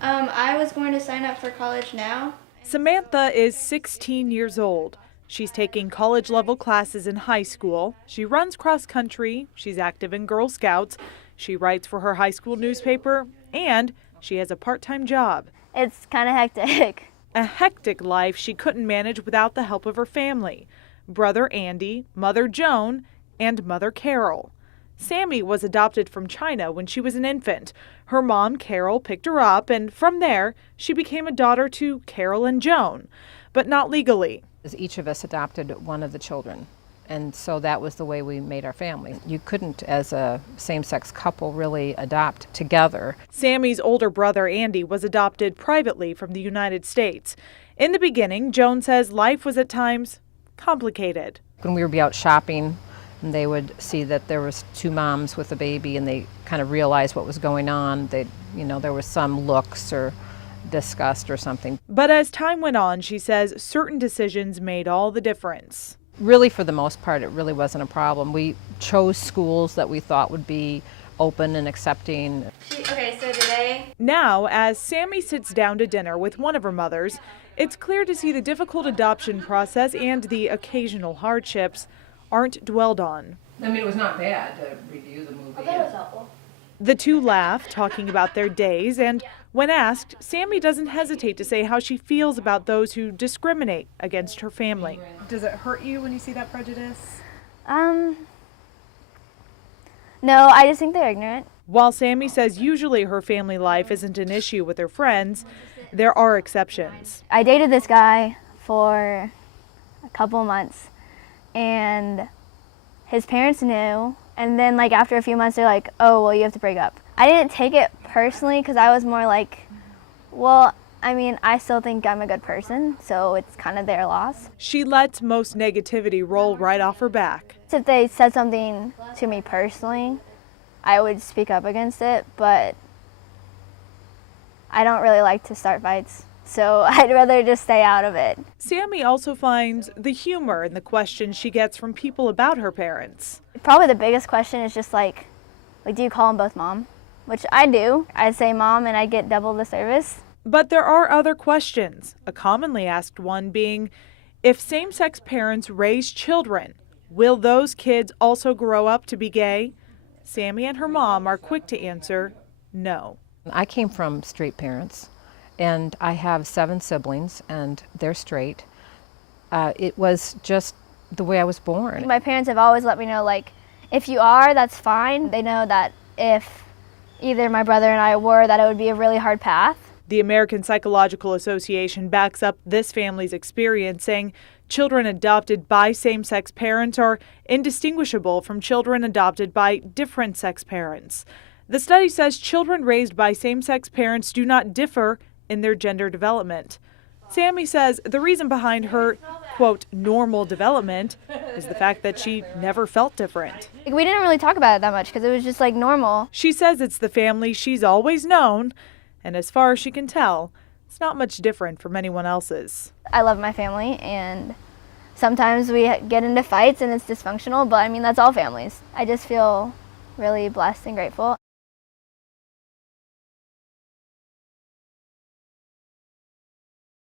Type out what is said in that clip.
I was going to sign up for college now. Samantha is 16 years old. She's taking college-level classes in high school. She runs cross country. She's active in Girl Scouts. She writes for her high school newspaper, and she has a part-time job. It's kind of hectic. A hectic life she couldn't manage without the help of her family. Brother Andy, mother Joan, and mother Carol. Sammy was adopted from China when she was an infant. Her mom, Carol, picked her up, and from there, she became a daughter to Carol and Joan, but not legally. Each of us adopted one of the children, and so that was the way we made our family. You couldn't, as a same-sex couple, really adopt together. Sammy's older brother, Andy, was adopted privately from the United States. In the beginning, Joan says life was at times complicated. When we would be out shopping, and they would see that there was two moms with a baby, and they kind of realized what was going on. There was some looks or disgust or something. But as time went on, she says certain decisions made all the difference. Really, for the most part, it really wasn't a problem. We chose schools that we thought would be open and accepting. Okay, so today... Now, as Sammy sits down to dinner with one of her mothers, it's clear to see the difficult adoption process and the occasional hardships aren't dwelled on. I mean, it was not bad to review the movie. I thought it was helpful. The two laugh, talking about their days, and when asked, Sammy doesn't hesitate to say how she feels about those who discriminate against her family. Does it hurt you when you see that prejudice? No, I just think they're ignorant. While Sammy says usually her family life isn't an issue with her friends, there are exceptions. I dated this guy for a couple months, and his parents knew, and then after a few months they're like, oh, well, you have to break up. I didn't take it personally because I was more like, well, I mean, I still think I'm a good person, so it's kind of their loss. She lets most negativity roll right off her back. If they said something to me personally, I would speak up against it, but I don't really like to start fights, so I'd rather just stay out of it. Sammy also finds the humor in the questions she gets from people about her parents. Probably the biggest question is just like, do you call them both mom? Which I do. I say mom and I get double the service. But there are other questions, a commonly asked one being, if same-sex parents raise children, will those kids also grow up to be gay? Sammy and her mom are quick to answer, no. I came from straight parents, and I have 7 siblings, and they're straight. It was just the way I was born. My parents have always let me know, if you are, that's fine. They know that if either my brother and I were, that it would be a really hard path. The American Psychological Association backs up this family's experience, saying children adopted by same-sex parents are indistinguishable from children adopted by different-sex parents. The study says children raised by same-sex parents do not differ in their gender development. Sammy says the reason behind her, quote, normal development is the fact that she never felt different. We didn't really talk about it that much because it was just normal. She says it's the family she's always known, and as far as she can tell, it's not much different from anyone else's. I love my family, and sometimes we get into fights and it's dysfunctional, but I mean, that's all families. I just feel really blessed and grateful.